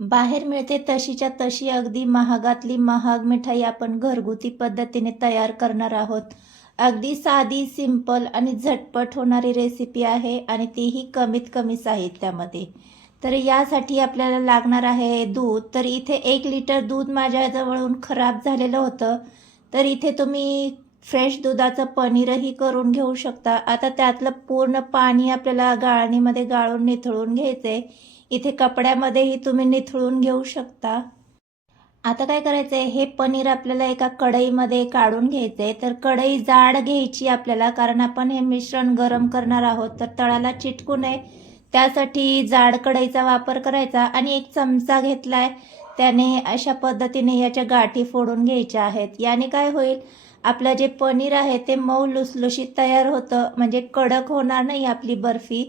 बाहेर मिळते तशीच्या तशी अगदी महागातली महाग मिठाई आपण घरगुती पद्धतीने तयार करणार आहोत. अगदी साधी सिंपल आणि झटपट होणारी रेसिपी आहे आणि तीही कमीत कमी साहित्यामध्ये. तर यासाठी आपल्याला लागणार आहे दूध. तर इथे एक लिटर दूध माझ्याजवळून खराब झालेलं होतं. तर इथे तुम्ही फ्रेश दुधाचं पनीरही करून घेऊ शकता. आता त्यातलं पूर्ण पाणी आपल्याला गाळणीमध्ये गाळून निथळून घ्यायचं आहे इथे कपड्यामध्येही तुम्ही निथळून घेऊ शकता. आता काय करायचं आहे हे पनीर आपल्याला एका कढईमध्ये काढून घ्यायचं आहे तर कढई जाड घ्यायची आपल्याला कारण आपण हे मिश्रण गरम करणार आहोत. तर तळाला चिटकू नये. त्यासाठी जाड कढईचा वापर करायचा आणि एक चमचा घेतलाय. त्याने अशा पद्धतीने याच्या गाठी फोडून घ्यायच्या आहेत. याने काय होईल? आपलं जे पनीर आहे ते मऊ लुसलुशीत तयार होतं. म्हणजे कडक होणार नाही आपली बर्फी.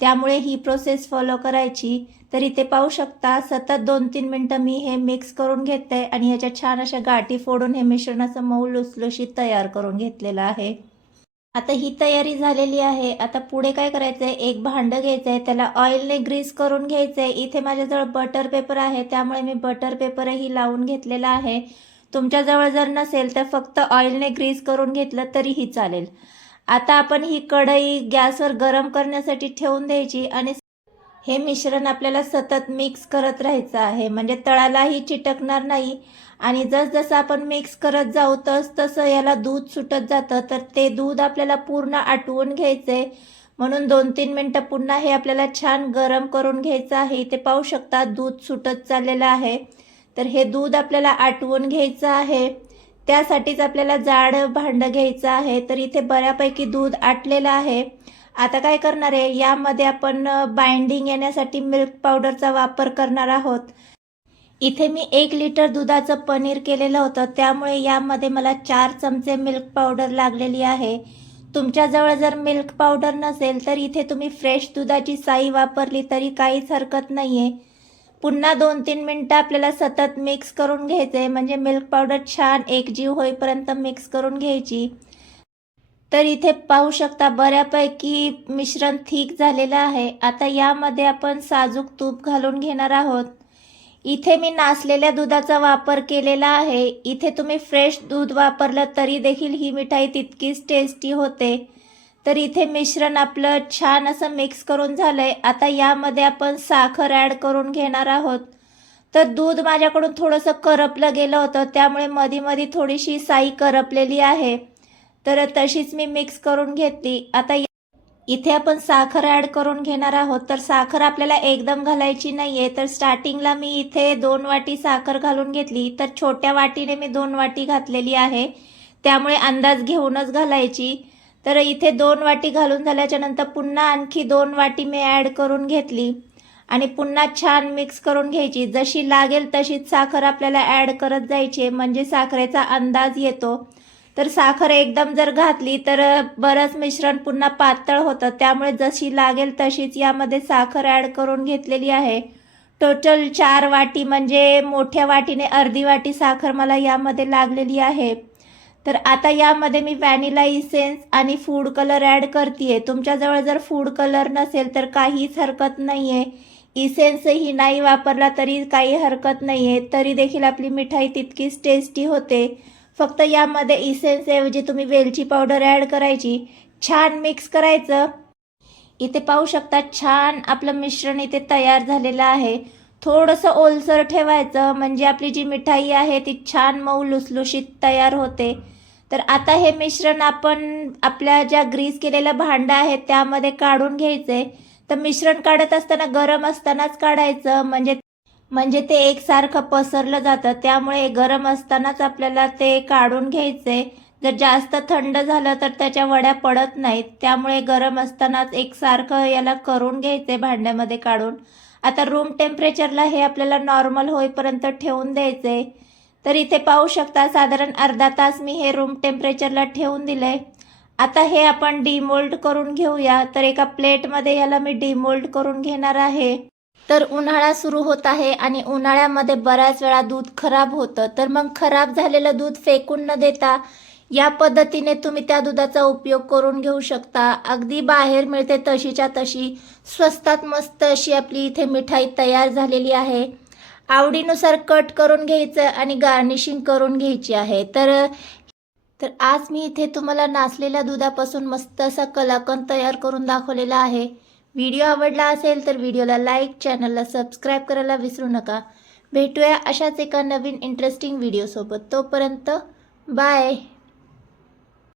त्यामुळे ही प्रोसेस फॉलो करायची. तर इथे पाहू शकता सतत दोन तीन मिनटं मी हे मिक्स करून घेते आणि ह्याच्या छान अशा गाठी फोडून हे मिश्रण असं मऊ लुसलुशीत तयार करून घेतलेलं आहे. आता ही तयारी झालेली आहे. आता पुढे काय करायचं आहे एक भांडं घ्यायचं आहे त्याला ऑइलने ग्रीस करून घ्यायचं आहे इथे माझ्याजवळ बटर पेपर आहे. त्यामुळे मी बटर पेपरही लावून घेतलेला आहे. तुमच्याजवळ जर नसेल तर फक्त ऑइलने ग्रीस करून घेतलं तरीही चालेल. आता आपण ही कढई गॅसवर गरम करण्यासाठी ठेवून द्यायची आणि हे मिश्रण आपल्याला सतत मिक्स करत राहायचं आहे. म्हणजे तळालाही चिटकणार नाही. आणि जसजसं आपण मिक्स करत जाऊ तस तसं याला दूध सुटत जातं. तर ते दूध आपल्याला पूर्ण आटवून घ्यायचं आहे म्हणून दोन तीन मिनटं पुन्हा हे आपल्याला छान गरम करून घ्यायचं आहे. इथे पाहू शकता दूध सुटत चाललेलं आहे. तर हे दूध आपल्याला आटवून घ्यायचं आहे. त्यासाठीच आपल्याला जाड भांडं घ्यायचं आहे. तर इथे बऱ्यापैकी दूध आटलेलं आहे. आता काय करणार आहे? यामध्ये आपण बाइंडिंग येण्यासाठी मिल्क पावडरचा वापर करणार आहोत. इथे मी एक लिटर दुधाचं पनीर केलेलं होतं. त्यामुळे यामध्ये मला चार चमचे मिल्क पावडर लागलेली आहे. तुमच्याजवळ जर मिल्क पावडर नसेल तर इथे तुम्ही फ्रेश दुधाची साई वापरली तरी काहीच हरकत नाही आहे पुन्हा दोन तीन मिनटं आपल्याला सतत मिक्स करून घ्यायचं आहे म्हणजे मिल्क पावडर छान एकजीव होईपर्यंत मिक्स करून घ्यायची. तर इथे पाहू शकता बऱ्यापैकी मिश्रण थिक झालेलं आहे. आता यामध्ये आपण साजूक तूप घालून घेणार आहोत. इथे मी नासलेल्या दुधाचा वापर केलेला आहे. इथे तुम्ही फ्रेश दूध वापरलं तरी देखील ही मिठाई तितकीच टेस्टी होते. तर इथे मिश्रण आपलं छान असं मिक्स करून झालंय. आता यामध्ये आपण साखर ॲड करून घेणार आहोत. तर दूध माझ्याकडून थोडंसं करपलं गेलं होतं त्यामुळे मधी मधी थोडीशी साई करपलेली आहे. तर तशीच मी मिक्स करून घेतली. आता इथे आपण साखर ॲड करून घेणार आहोत. तर साखर आपल्याला एकदम घालायची नाही आहे तर स्टार्टिंगला मी इथे दोन वाटी साखर घालून घेतली. तर छोट्या वाटीने मी दोन वाटी घातलेली आहे. त्यामुळे अंदाज घेऊनच घालायची. तर इथे दोन वाटी घालून झाल्याच्यानंतर पुन्हा आणखी दोन वाटी मी ॲड करून घेतली. आणि पुन्हा छान मिक्स करून घ्यायची. जशी लागेल तशीच साखर आपल्याला ॲड करत जायची म्हणजे साखरेचा अंदाज येतो. तर साखर एकदम जर घातली तर बरंच मिश्रण पुन्हा पातळ होतं. त्यामुळे जशी लागेल तशीच यामध्ये साखर ॲड करून घेतलेली आहे. टोटल चार वाटी म्हणजे मोठ्या वाटीने अर्धी वाटी साखर मला यामध्ये लागलेली आहे. तर आता यामध्ये मी व्हॅनिला इसेन्स आणि फूड कलर ॲड करते तुमच्याजवळ जर फूड कलर नसेल तर काहीच हरकत नाही आहे इसेन्सही नाही वापरला तरी काही हरकत नाही आहे तरी देखील आपली मिठाई तितकीच टेस्टी होते. फक्त यामध्ये इसेन्सऐवजी तुम्ही वेलची पावडर ॲड करायची. छान मिक्स करायचं. इथे पाहू शकता छान आपलं मिश्रण इथे तयार झालेलं आहे. थोडंसं ओलसर ठेवायचं. म्हणजे आपली जी मिठाई आहे ती छान मऊ लुसलुशीत तयार होते. तर आता हे मिश्रण आपण आपल्या ज्या ग्रीस केलेलं भांडं आहे त्यामध्ये काढून घ्यायचे. तर मिश्रण काढत असताना गरम असतानाच काढायचं. म्हणजे म्हणजे ते एकसारखं पसरलं जातं. त्यामुळे गरम असतानाच आपल्याला ते काढून घ्यायचे. जर जास्त थंड झालं तर त्याच्या वड्या पडत नाहीत. त्यामुळे गरम असतानाच एकसारखं याला करून घ्यायचे भांड्यामध्ये काढून. आता रूम टेम्परेचरला हे आपल्याला नॉर्मल होईपर्यंत ठेवून द्यायचे. तर इथे पाहू शकता साधारण अर्धा तास मी हे रूम टेम्परेचरला ठेवून दिलं आहे आता हे आपण डिमोल्ड करून घेऊया. तर एका प्लेटमध्ये याला मी डिमोल्ड करून घेणार आहे. तर उन्हाळा सुरू होत आहे आणि उन्हाळ्यामध्ये बऱ्याच वेळा दूध खराब होतं. तर मग खराब झालेलं दूध फेकून न देता या पद्धतीने तुम्ही त्या दुधाचा उपयोग करून घेऊ शकता. अगदी बाहेर मिळते तशीच्या तशी. स्वस्तात मस्त अशी आपली इथे मिठाई तयार झालेली आहे. आवडीनुसार कट करून घ्यायचं आणि गार्निशिंग करून घ्यायची आहे. तर तर आज मी इथे तुम्हाला नाचलेल्या दुधापासून मस्त असा कलाकंद तयार करून दाखवलेला आहे. व्हिडिओ आवडला असेल तर व्हिडिओला लाईक चॅनलला सबस्क्राईब करायला विसरू नका. भेटूया अशाच एका नवीन इंटरेस्टिंग व्हिडिओसोबत तोपर्यंत बाय